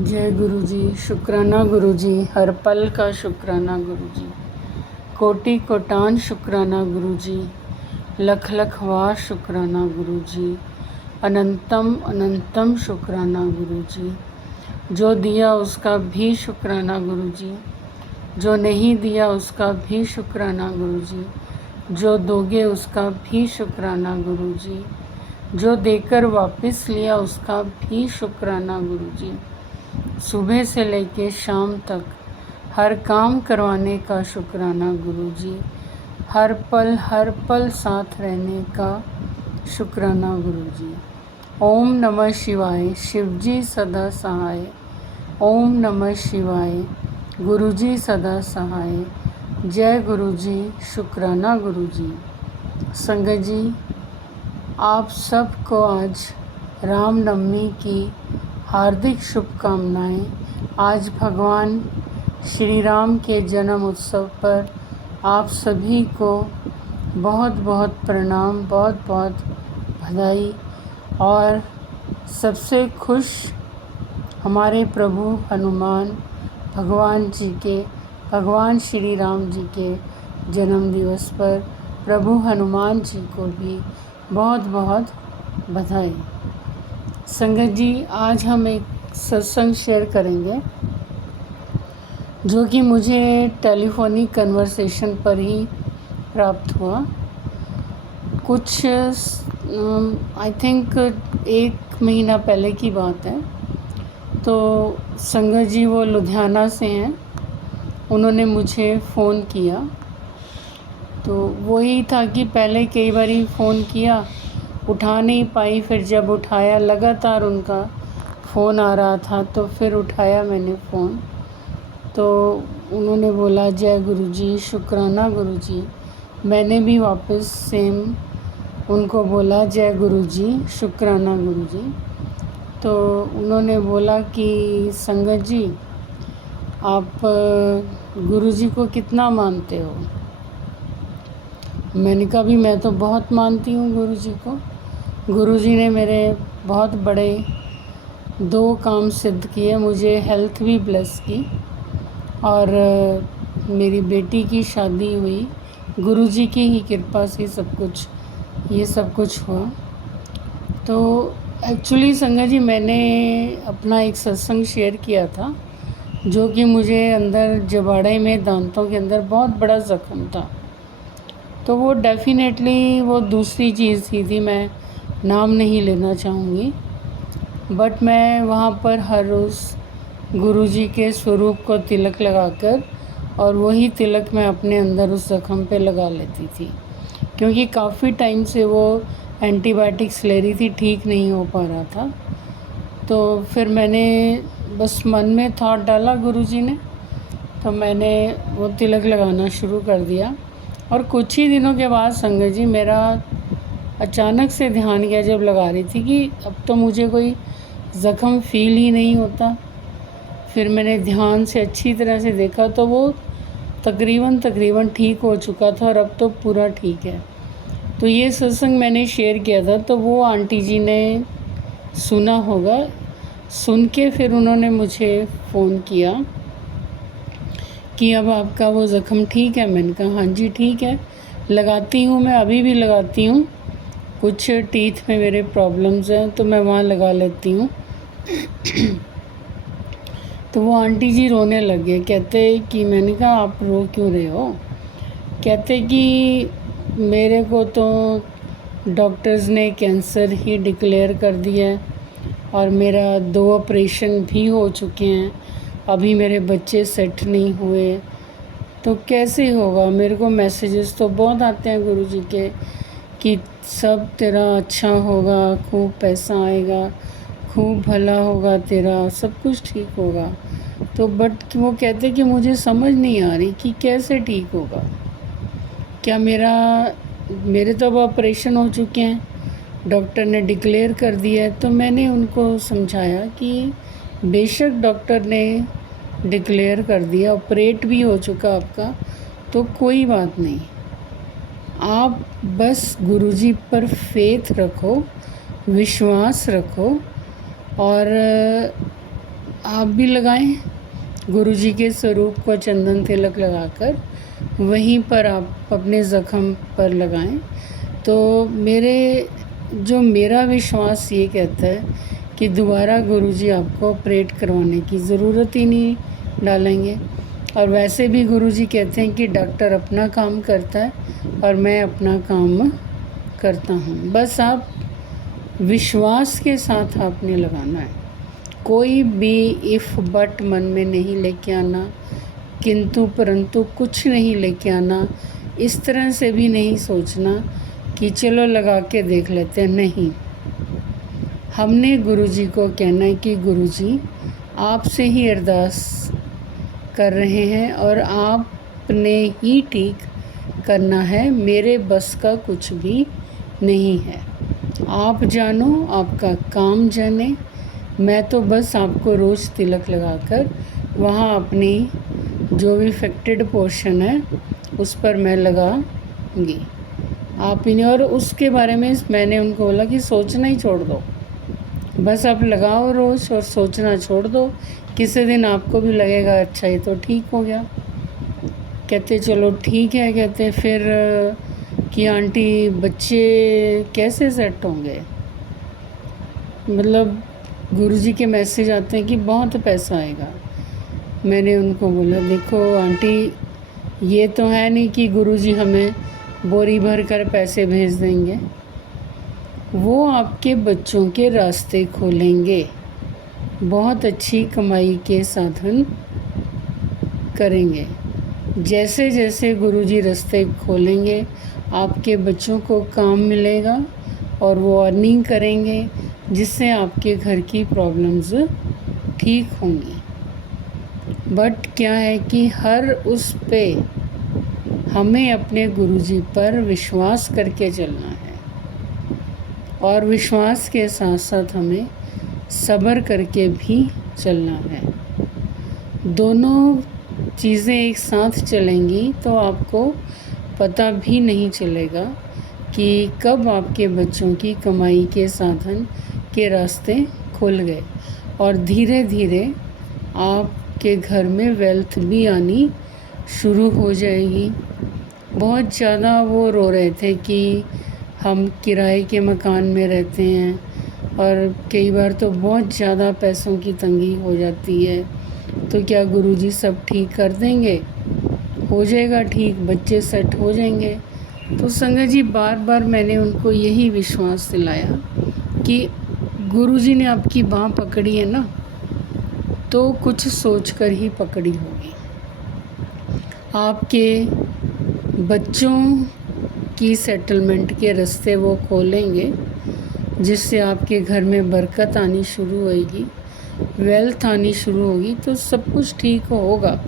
जय गुरु जी। शुक्राना गुरु जी, हर पल का शुक्राना गुरु जी, कोटि कोटान शुक्राना गुरु जी, लख लख वार शुक्राना गुरु जी, अनंतम अनंतम शुक्राना गुरु जी। जो दिया उसका भी शुक्राना गुरु जी, जो नहीं दिया उसका भी शुक्राना गुरु जी, जो दोगे उसका भी शुक्राना गुरु जी, जो देकर वापस लिया उसका भी शुक्राना गुरु जी। सुबह से लेके शाम तक हर काम करवाने का शुक्राना गुरु जी, हर पल साथ रहने का शुक्राना गुरु जी। ओम नमः शिवाय, शिव जी सदा सहाय। ओम नमः शिवाय, गुरु जी सदा सहाय। जय गुरु जी, शुक्राना गुरु जी। संगत जी, आप सबको आज रामनवमी की हार्दिक शुभकामनाएं। आज भगवान श्री राम के जन्म उत्सव पर आप सभी को बहुत बहुत प्रणाम, बहुत बहुत बधाई। और सबसे खुश हमारे प्रभु हनुमान भगवान श्री राम जी के जन्म दिवस पर प्रभु हनुमान जी को भी बहुत बहुत बधाई। संगत जी, आज हम एक सत्संग शेयर करेंगे जो कि मुझे टेलीफोनिक कन्वर्सेशन पर ही प्राप्त हुआ। कुछ आई थिंक 1 महीना पहले की बात है। तो संगत जी वो लुधियाना से हैं, उन्होंने मुझे फ़ोन किया। तो वही था कि पहले कई बारी फ़ोन किया, उठा नहीं पाई, फिर जब उठाया लगातार उनका फ़ोन आ रहा था, तो फिर उठाया मैंने फ़ोन। तो उन्होंने बोला जय गुरु जी, शुक्राना गुरु जी। मैंने भी वापस सेम उनको बोला जय गुरु जी, शुक्राना गुरु जी। तो उन्होंने बोला कि संगत जी, आप गुरु जी को कितना मानते हो? मैंने कहा भी मैं तो बहुत मानती हूँ गुरु जी को। गुरु जी ने मेरे बहुत बड़े 2 काम सिद्ध किए, मुझे हेल्थ भी ब्लेस की और मेरी बेटी की शादी हुई। गुरु जी की ही कृपा से ये सब कुछ हुआ। तो एक्चुअली संगत जी, मैंने अपना एक सत्संग शेयर किया था जो कि मुझे अंदर जबाड़े में दांतों के अंदर बहुत बड़ा ज़ख्म था। तो वो डेफ़िनेटली वो दूसरी चीज़ थी, मैं नाम नहीं लेना चाहूँगी। बट मैं वहाँ पर हर रोज़ गुरु जी के स्वरूप को तिलक लगाकर, और वही तिलक मैं अपने अंदर उस ज़ख्म पे लगा लेती थी, क्योंकि काफ़ी टाइम से वो एंटीबायोटिक्स ले रही थी, ठीक नहीं हो पा रहा था। तो फिर मैंने बस मन में थॉट डाला गुरु जी ने, तो मैंने वो तिलक लगाना शुरू कर दिया। और कुछ ही दिनों के बाद संगत जी, मेरा अचानक से ध्यान गया जब लगा रही थी कि अब तो मुझे कोई ज़ख्म फ़ील ही नहीं होता। फिर मैंने ध्यान से अच्छी तरह से देखा तो वो तकरीबन ठीक हो चुका था और अब तो पूरा ठीक है। तो ये सत्संग मैंने शेयर किया था, तो वो आंटी जी ने सुना होगा। सुन के फिर उन्होंने मुझे फ़ोन किया कि अब आपका वो ज़ख्म ठीक है? मैंने कहा हाँ जी ठीक है, लगाती हूँ, मैं अभी भी लगाती हूँ। कुछ टीथ में मेरे प्रॉब्लम्स हैं तो मैं वहाँ लगा लेती हूँ। तो वो आंटी जी रोने लगे, कहते कि मैंने कहा आप रो क्यों रहे हो? कहते कि मेरे को तो डॉक्टर्स ने कैंसर ही डिक्लेयर कर दिया है और मेरा 2 ऑपरेशन भी हो चुके हैं, अभी मेरे बच्चे सेट नहीं हुए, तो कैसे होगा? मेरे को मैसेजेस तो बहुत आते हैं गुरु जी के कि सब तेरा अच्छा होगा, खूब पैसा आएगा, खूब भला होगा तेरा, सब कुछ ठीक होगा। तो बट वो कहते कि मुझे समझ नहीं आ रही कि कैसे ठीक होगा। क्या मेरे तो अब ऑपरेशन हो चुके हैं, डॉक्टर ने डिक्लेयर कर दिया है। तो मैंने उनको समझाया कि बेशक डॉक्टर ने डिक्लेयर कर दिया, ऑपरेट भी हो चुका आपका, तो कोई बात नहीं, आप बस गुरुजी पर फेथ रखो, विश्वास रखो और आप भी लगाएं। गुरु जी के स्वरूप को चंदन तिलक लगाकर वहीं पर आप अपने ज़ख्म पर लगाएं। तो मेरा विश्वास ये कहता है कि दोबारा गुरु जी आपको ऑपरेट करवाने की ज़रूरत ही नहीं डालेंगे। और वैसे भी गुरु जी कहते हैं कि डॉक्टर अपना काम करता है और मैं अपना काम करता हूँ। बस आप विश्वास के साथ आपने लगाना है। कोई भी इफ़ बट मन में नहीं लेके आना, किंतु परंतु कुछ नहीं लेके आना। इस तरह से भी नहीं सोचना कि चलो लगा के देख लेते हैं, नहीं। हमने गुरुजी को कहना है कि गुरुजी आपसे ही अरदास कर रहे हैं और आपने ही ठीक करना है, मेरे बस का कुछ भी नहीं है। आप जानो, आपका काम जाने। मैं तो बस आपको रोज़ तिलक लगाकर वहाँ अपनी जो भी इफेक्टेड पोर्शन है उस पर मैं लगाऊंगी। आप इन्हें, और उसके बारे में मैंने उनको बोला कि सोचना ही छोड़ दो, बस आप लगाओ रोज़ और सोचना छोड़ दो। किसी दिन आपको भी लगेगा अच्छा ये तो ठीक हो गया। कहते चलो ठीक है। कहते फिर कि आंटी बच्चे कैसे सेट होंगे, मतलब गुरुजी के मैसेज आते हैं कि बहुत पैसा आएगा। मैंने उनको बोला देखो आंटी, ये तो है नहीं कि गुरुजी हमें बोरी भर कर पैसे भेज देंगे। वो आपके बच्चों के रास्ते खोलेंगे, बहुत अच्छी कमाई के साधन करेंगे। जैसे जैसे गुरुजी रास्ते खोलेंगे आपके बच्चों को काम मिलेगा और वो अर्निंग करेंगे, जिससे आपके घर की प्रॉब्लम्स ठीक होंगी। बट क्या है कि हर उस पे हमें अपने गुरुजी पर विश्वास करके चलना है और विश्वास के साथ साथ हमें सब्र करके भी चलना है। दोनों चीज़ें एक साथ चलेंगी तो आपको पता भी नहीं चलेगा कि कब आपके बच्चों की कमाई के साधन के रास्ते खुल गए और धीरे धीरे आपके घर में वेल्थ भी आनी शुरू हो जाएगी। बहुत ज़्यादा वो रो रहे थे कि हम किराए के मकान में रहते हैं और कई बार तो बहुत ज़्यादा पैसों की तंगी हो जाती है, तो क्या गुरुजी सब ठीक कर देंगे? हो जाएगा ठीक, बच्चे सेट हो जाएंगे। तो संगत जी बार बार मैंने उनको यही विश्वास दिलाया कि गुरुजी ने आपकी बाँह पकड़ी है ना, तो कुछ सोचकर ही पकड़ी होगी। आपके बच्चों की सेटलमेंट के रास्ते वो खोलेंगे, जिससे आपके घर में बरकत आनी शुरू होगी, वेल्थ आनी शुरू होगी, तो सब कुछ ठीक होगा।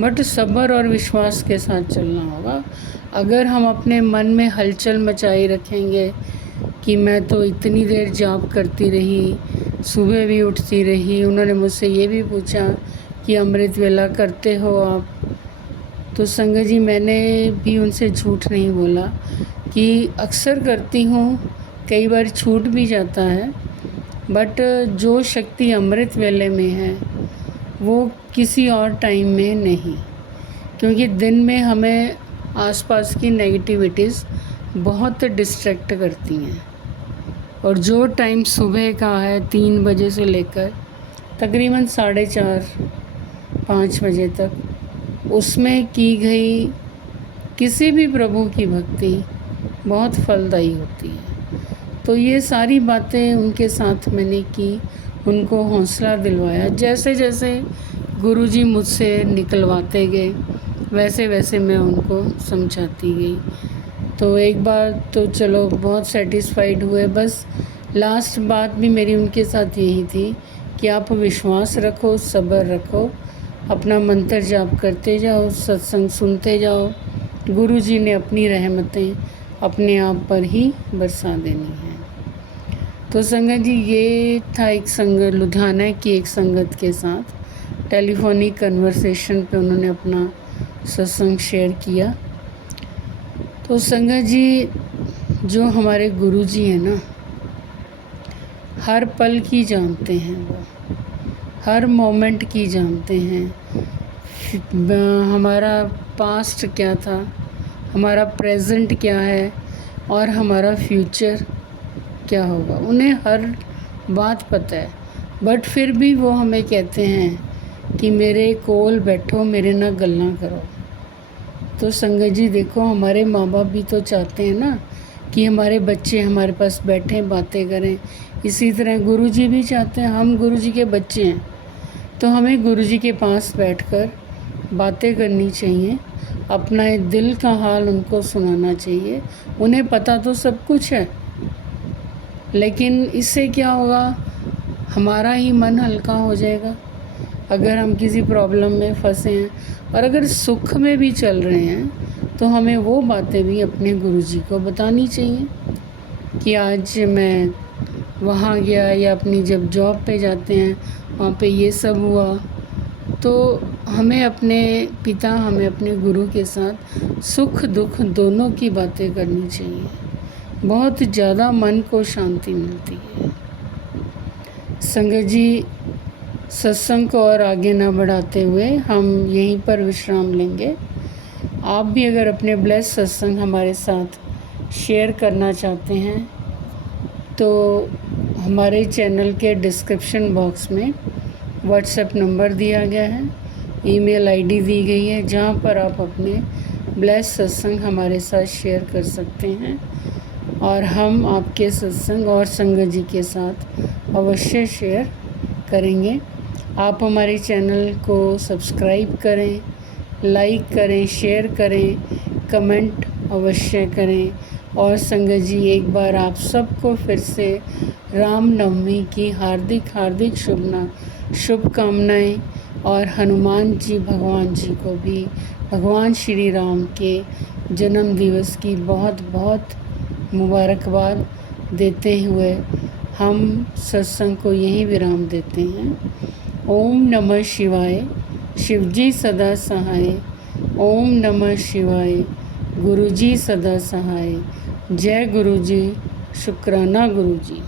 बट सब्र और विश्वास के साथ चलना होगा। अगर हम अपने मन में हलचल मचाई रखेंगे कि मैं तो इतनी देर जॉब करती रही, सुबह भी उठती रही, उन्होंने मुझसे ये भी पूछा कि अमृत वेला करते हो आप, तो संगत जी मैंने भी उनसे झूठ नहीं बोला कि अक्सर करती हूँ, कई बार छूट भी जाता है। बट जो शक्ति अमृत वेले में है वो किसी और टाइम में नहीं, क्योंकि दिन में हमें आसपास की नेगेटिविटीज़ बहुत डिस्ट्रैक्ट करती हैं। और जो टाइम सुबह का है 3 बजे से लेकर तकरीबन 4:30-5 बजे तक, उसमें की गई किसी भी प्रभु की भक्ति बहुत फलदायी होती है। तो ये सारी बातें उनके साथ मैंने की, उनको हौसला दिलवाया। जैसे जैसे गुरुजी मुझसे निकलवाते गए वैसे वैसे मैं उनको समझाती गई। तो एक बार तो चलो बहुत सेटिस्फाइड हुए। बस लास्ट बात भी मेरी उनके साथ यही थी कि आप विश्वास रखो, सब्र रखो, अपना मंत्र जाप करते जाओ, सत्संग सुनते जाओ। गुरुजी ने अपनी रहमतें अपने आप पर ही बरसा देनी है। तो संगत जी ये था एक संगत, लुधियाना की एक संगत के साथ टेलीफोनिक कन्वर्सेशन पे उन्होंने अपना सत्संग शेयर किया। तो संगत जी जो हमारे गुरुजी हैं ना, हर पल की जानते हैं हर मोमेंट की जानते हैं। हमारा पास्ट क्या था, हमारा प्रेजेंट क्या है और हमारा फ्यूचर क्या होगा, उन्हें हर बात पता है। बट फिर भी वो हमें कहते हैं कि मेरे कोल बैठो, मेरे ना गल्ला करो। तो संगत जी देखो, हमारे माँ बाप भी तो चाहते हैं ना कि हमारे बच्चे हमारे पास बैठें, बातें करें। इसी तरह गुरु जी भी चाहते हैं, हम गुरु जी के बच्चे हैं तो हमें गुरु जी के पास बैठकर बातें करनी चाहिए, अपना दिल का हाल उनको सुनाना चाहिए। उन्हें पता तो सब कुछ है, लेकिन इससे क्या होगा, हमारा ही मन हल्का हो जाएगा। अगर हम किसी प्रॉब्लम में फंसे हैं और अगर सुख में भी चल रहे हैं तो हमें वो बातें भी अपने गुरुजी को बतानी चाहिए कि आज मैं वहाँ गया, या अपनी जब जॉब पे जाते हैं वहाँ पे ये सब हुआ। तो हमें अपने पिता, हमें अपने गुरु के साथ सुख दुख दोनों की बातें करनी चाहिए। बहुत ज़्यादा मन को शांति मिलती है। संगत जी, सत्संग को और आगे ना बढ़ाते हुए हम यहीं पर विश्राम लेंगे। आप भी अगर अपने ब्लेस सत्संग हमारे साथ शेयर करना चाहते हैं तो हमारे चैनल के डिस्क्रिप्शन बॉक्स में व्हाट्सएप नंबर दिया गया है, ईमेल आईडी दी गई है, जहां पर आप अपने ब्लेस सत्संग हमारे साथ शेयर कर सकते हैं और हम आपके सत्संग और संगत जी के साथ अवश्य शेयर करेंगे। आप हमारे चैनल को सब्सक्राइब करें, लाइक करें, शेयर करें, कमेंट अवश्य करें। और संगत जी, एक बार आप सबको फिर से रामनवमी की हार्दिक शुभकामनाएं और हनुमान जी भगवान जी को भी भगवान श्री राम के जन्म दिवस की बहुत बहुत मुबारकबाद देते हुए हम सत्संग को यहीं विराम देते हैं। ओम नमः शिवाय, शिवजी सदा सहाय। ओम नमः शिवाय, गुरुजी सदा सहाय। जय गुरुजी, शुक्राना गुरुजी।